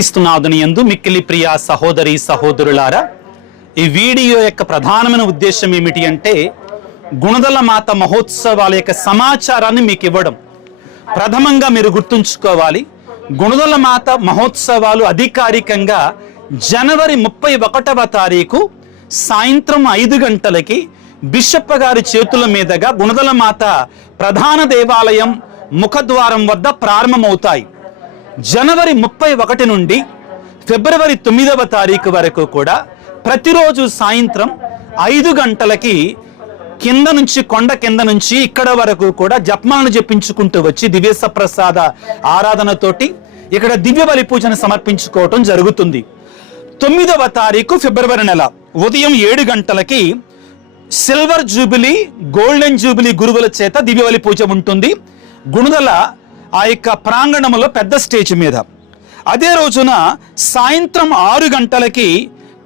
క్రీస్తునాథుని యందు మిక్కిలి ప్రియ సహోదరి సహోదరులారా, ఈ వీడియో యొక్క ప్రధానమైన ఉద్దేశం ఏమిటి అంటే గుణదల మాత మహోత్సవాల యొక్క సమాచారాన్ని మీకు ఇవ్వడం. ప్రథమంగా మీరు గుర్తుంచుకోవాలి, గుణదల మాత మహోత్సవాలు అధికారికంగా జనవరి 31వ తారీఖు సాయంత్రం 5 గంటలకి బిషప్ గారి చేతుల మీదుగా గుణదల మాత ప్రధాన దేవాలయం ముఖద్వారం వద్ద ప్రారంభమవుతాయి. జనవరి 31 నుండి ఫిబ్రవరి 9వ తారీఖు వరకు కూడా ప్రతిరోజు సాయంత్రం 5 గంటలకి కొండ కింద నుంచి ఇక్కడ వరకు కూడా జపమాలను జపించుకుంటూ వచ్చి దివ్య ప్రసాద ఆరాధనతోటి ఇక్కడ దివ్య బలి పూజను సమర్పించుకోవటం జరుగుతుంది. 9వ తారీఖు ఫిబ్రవరి నెల ఉదయం 7 గంటలకి సిల్వర్ జూబిలీ, గోల్డెన్ జూబిలీ గురువుల చేత దివ్య బలి పూజ ఉంటుంది గుణదల ఆ యొక్క ప్రాంగణంలో పెద్ద స్టేజ్ మీద. అదే రోజున సాయంత్రం 6 గంటలకి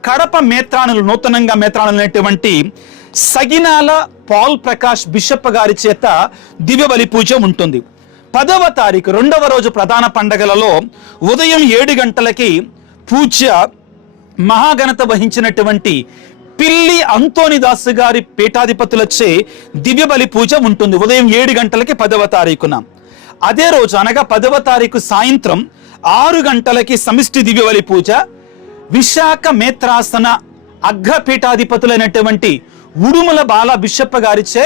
కడప మేత్రానులు, నూతనంగా మేత్రానులైనటువంటి సగినాల పాల్ ప్రకాష్ బిషప్ గారి చేత దివ్య బలి పూజ ఉంటుంది. 10వ తారీఖు 2వ రోజు ప్రధాన పండగలలో ఉదయం 7 గంటలకి పూజ్య మహాఘనత వహించినటువంటి పిల్లి అంతోనిదాసు గారి పీఠాధిపతులచే దివ్య బలి పూజ ఉంటుంది ఉదయం 7 గంటలకి 10వ తారీఖున. అదే రోజు అనగా 10వ తారీఖు సాయంత్రం 6 గంటలకి సమిష్టి దివ్య బలి పూజ విశాఖ మేత్రాసన అగ్రపీఠాధిపతులైనటువంటి ఉడుమల బాల బిషప్ గారిచే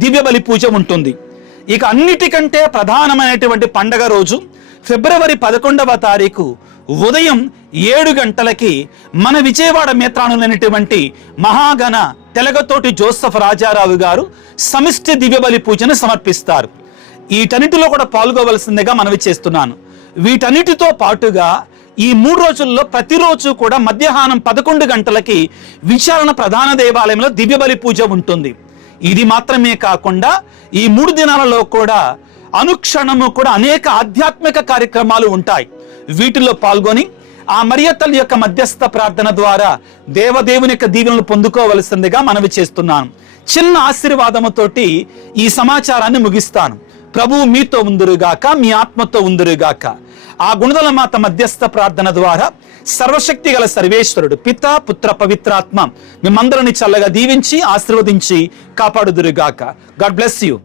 దివ్య బలి పూజ ఉంటుంది. ఇక అన్నిటికంటే ప్రధానమైనటువంటి పండగ రోజు ఫిబ్రవరి 11వ తారీఖు ఉదయం 7 గంటలకి మన విజయవాడ మేత్రానులైనటువంటి మహాగణ తెలగతోటి జోసెఫ్ రాజారావు గారు సమిష్టి దివ్య బలి పూజను సమర్పిస్తారు. వీటన్నిటిలో కూడా పాల్గొవలసిందిగా మనవి చేస్తున్నాను. వీటన్నిటితో పాటుగా ఈ 3 రోజుల్లో ప్రతిరోజు కూడా మధ్యాహ్నం 11 గంటలకి విచారణ ప్రధాన దేవాలయంలో దివ్య బలి పూజ ఉంటుంది. ఇది మాత్రమే కాకుండా ఈ 3 దినాలలో కూడా అనుక్షణము కూడా అనేక ఆధ్యాత్మిక కార్యక్రమాలు ఉంటాయి. వీటిలో పాల్గొని ఆ మరియ తల్లి యొక్క మధ్యస్థ ప్రార్థన ద్వారా దేవదేవుని యొక్క దీవెనలు పొందుకోవలసిందిగా మనవి చేస్తున్నాను. చిన్న ఆశీర్వాదముతోటి ఈ సమాచారాన్ని ముగిస్తాను. ప్రభువు మీతో ఉందురుగాక, మీ ఆత్మతో ఉందురుగాక. ఆ గుణదల మాత మధ్యస్థ ప్రార్థన ద్వారా సర్వశక్తి గల సర్వేశ్వరుడు పిత పుత్ర పవిత్రాత్మ మిమ్మందరిని చల్లగా దీవించి ఆశీర్వదించి కాపాడుదురుగాక. God bless you.